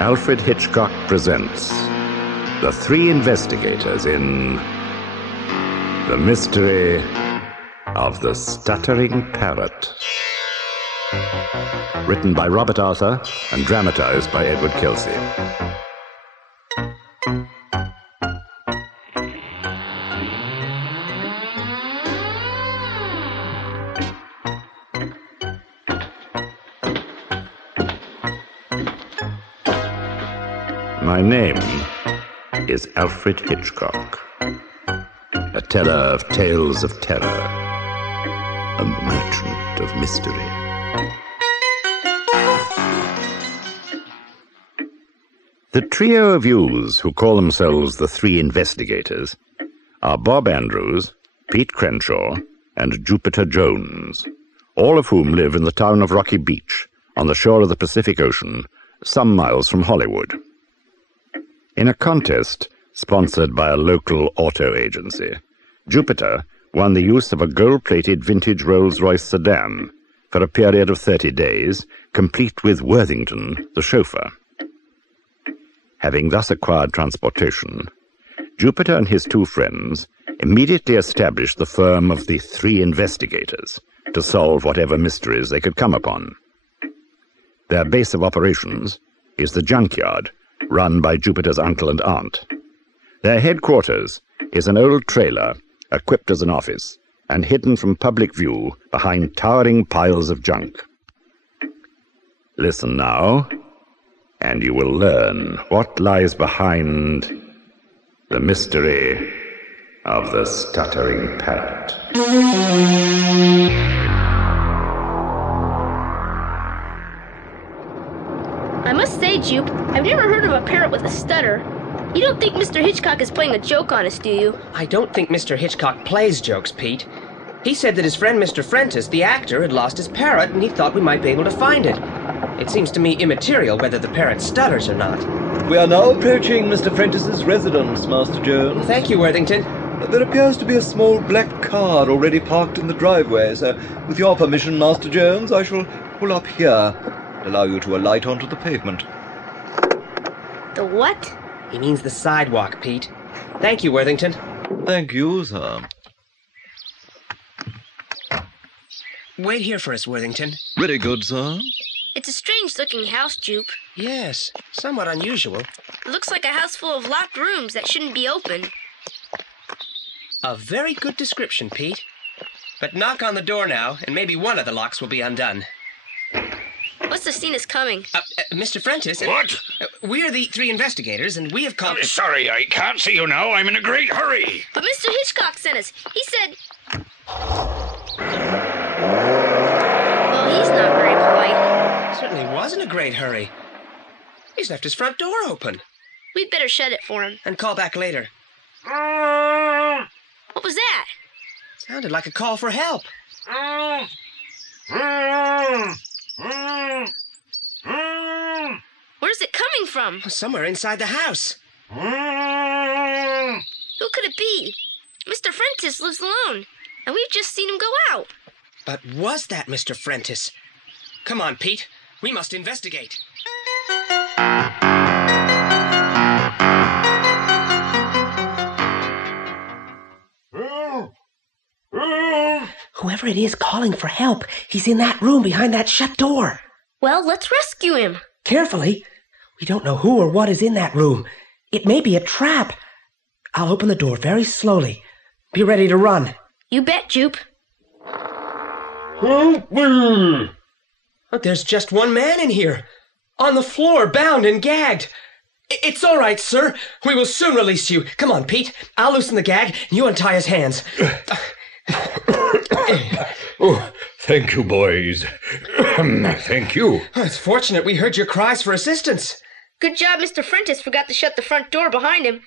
Alfred Hitchcock presents The Three Investigators in The Mystery of the Stuttering Parrot. Written by Robert Arthur and dramatized by Edward Kelsey. My name is Alfred Hitchcock, a teller of tales of terror, a merchant of mystery. The trio of youths who call themselves the Three Investigators are Bob Andrews, Pete Crenshaw, and Jupiter Jones, all of whom live in the town of Rocky Beach, on the shore of the Pacific Ocean, some miles from Hollywood. In a contest sponsored by a local auto agency, Jupiter won the use of a gold-plated vintage Rolls-Royce sedan for a period of 30 days, complete with Worthington, the chauffeur. Having thus acquired transportation, Jupiter and his two friends immediately established the firm of the Three Investigators to solve whatever mysteries they could come upon. Their base of operations is the junkyard, run by Jupiter's uncle and aunt. Their headquarters is an old trailer equipped as an office and hidden from public view behind towering piles of junk. Listen now, and you will learn what lies behind the mystery of the Stuttering Parrot. I must say, Jupe, I've never heard of a parrot with a stutter. You don't think Mr. Hitchcock is playing a joke on us, do you? I don't think Mr. Hitchcock plays jokes, Pete. He said that his friend Mr. Frentis, the actor, had lost his parrot, and he thought we might be able to find it. It seems to me immaterial whether the parrot stutters or not. We are now approaching Mr. Frentis's residence, Master Jones. Thank you, Worthington. There appears to be a small black car already parked in the driveway, so with your permission, Master Jones, I shall pull up here. Allow you to alight onto the pavement. The what? He means the sidewalk, Pete. Thank you, Worthington. Thank you, sir. Wait here for us, Worthington. Very good, sir. It's a strange-looking house, Jupe. Yes, somewhat unusual. It looks like a house full of locked rooms that shouldn't be open. A very good description, Pete. But knock on the door now, and maybe one of the locks will be undone. Must have seen us coming. Mr. Frentis... What? We are the Three Investigators, and we have come... I'm sorry, I can't see you now. I'm in a great hurry. But Mr. Hitchcock sent us. He said... Well, he's not very polite. Certainly was in a great hurry. He's left his front door open. We'd better shut it for him. And call back later. What was that? Sounded like a call for help. Where's it coming from? Somewhere inside the house. Who could it be? Mr. Frentis lives alone, and we've just seen him go out. But was that Mr. Frentis? Come on, Pete. We must investigate. Whoever it is calling for help, he's in that room behind that shut door. Well, let's rescue him. Carefully. We don't know who or what is in that room. It may be a trap. I'll open the door very slowly. Be ready to run. You bet, Jupe. Help me! There's just one man in here. On the floor, bound and gagged. It's all right, sir. We will soon release you. Come on, Pete. I'll loosen the gag, and you untie his hands. Oh, thank you, boys. Thank you. It's fortunate we heard your cries for assistance. Good job Mr. Frentis forgot to shut the front door behind him.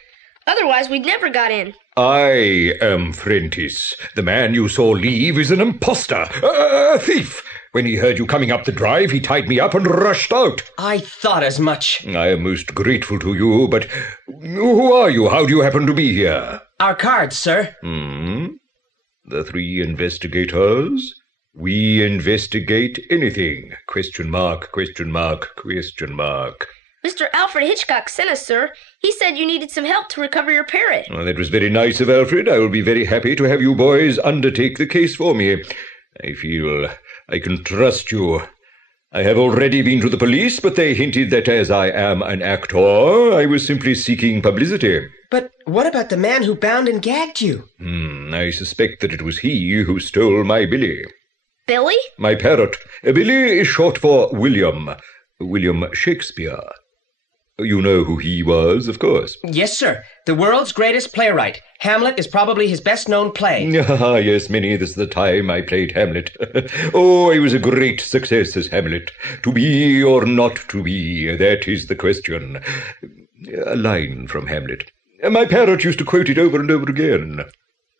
Otherwise, we'd never got in. I am Frentis. The man you saw leave is an imposter, a thief. When he heard you coming up the drive, he tied me up and rushed out. I thought as much. I am most grateful to you, but who are you? How do you happen to be here? Our cards, sir. The Three Investigators? We investigate anything. Question mark, question mark, question mark. Mr. Alfred Hitchcock sent us, sir. He said you needed some help to recover your parrot. Well, that was very nice of Alfred. I will be very happy to have you boys undertake the case for me. I feel I can trust you. I have already been to the police, but they hinted that as I am an actor, I was simply seeking publicity. But what about the man who bound and gagged you? I suspect that it was he who stole my Billy. Billy? My parrot. Billy is short for William. William Shakespeare. You know who he was, of course. Yes, sir. The world's greatest playwright. Hamlet is probably his best-known play. Ah, yes, Minnie, this is the time I played Hamlet. Oh, I was a great success as Hamlet. To be or not to be, that is the question. A line from Hamlet. My parrot used to quote it over and over again.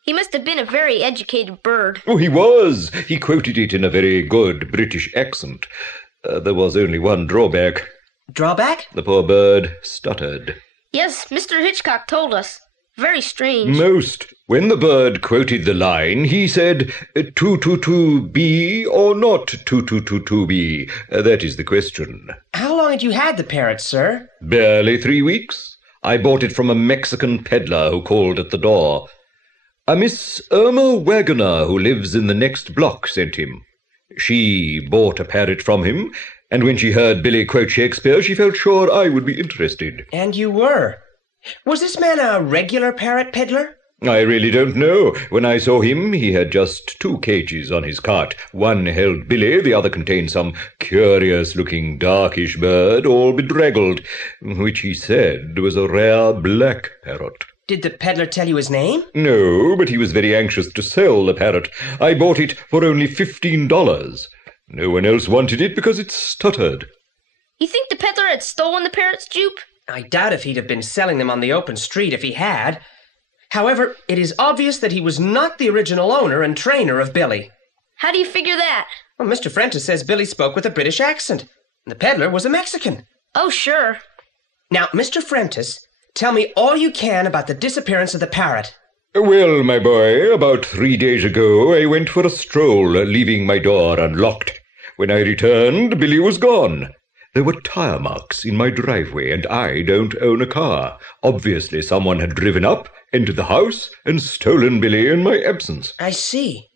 He must have been a very educated bird. Oh, he was. He quoted it in a very good British accent. There was only one drawback. Drawback? The poor bird stuttered. Yes, Mr. Hitchcock told us. Very strange. Most. When the bird quoted the line, he said, "To-to-to-be or not to-to-to-to-be?" That is the question. How long had you had the parrot, sir? Barely 3 weeks. I bought it from a Mexican peddler who called at the door. A Miss Irma Wagoner, who lives in the next block, sent him. She bought a parrot from him, and when she heard Billy quote Shakespeare, she felt sure I would be interested. And you were. Was this man a regular parrot peddler? I really don't know. When I saw him, he had just 2 cages on his cart. One held Billy, the other contained some curious-looking darkish bird, all bedraggled, which he said was a rare black parrot. Did the peddler tell you his name? No, but he was very anxious to sell the parrot. I bought it for only $15. No one else wanted it because it stuttered. You think the peddler had stolen the parrots, Jupe? I doubt if he'd have been selling them on the open street if he had. However, it is obvious that he was not the original owner and trainer of Billy. How do you figure that? Well, Mr. Frentis says Billy spoke with a British accent. The peddler was a Mexican. Oh, sure. Now, Mr. Frentis, tell me all you can about the disappearance of the parrot. Well, my boy, about 3 days ago I went for a stroll, leaving my door unlocked. When I returned, Billy was gone. There were tire marks in my driveway, and I don't own a car. Obviously, someone had driven up, entered the house, and stolen Billy in my absence. I see.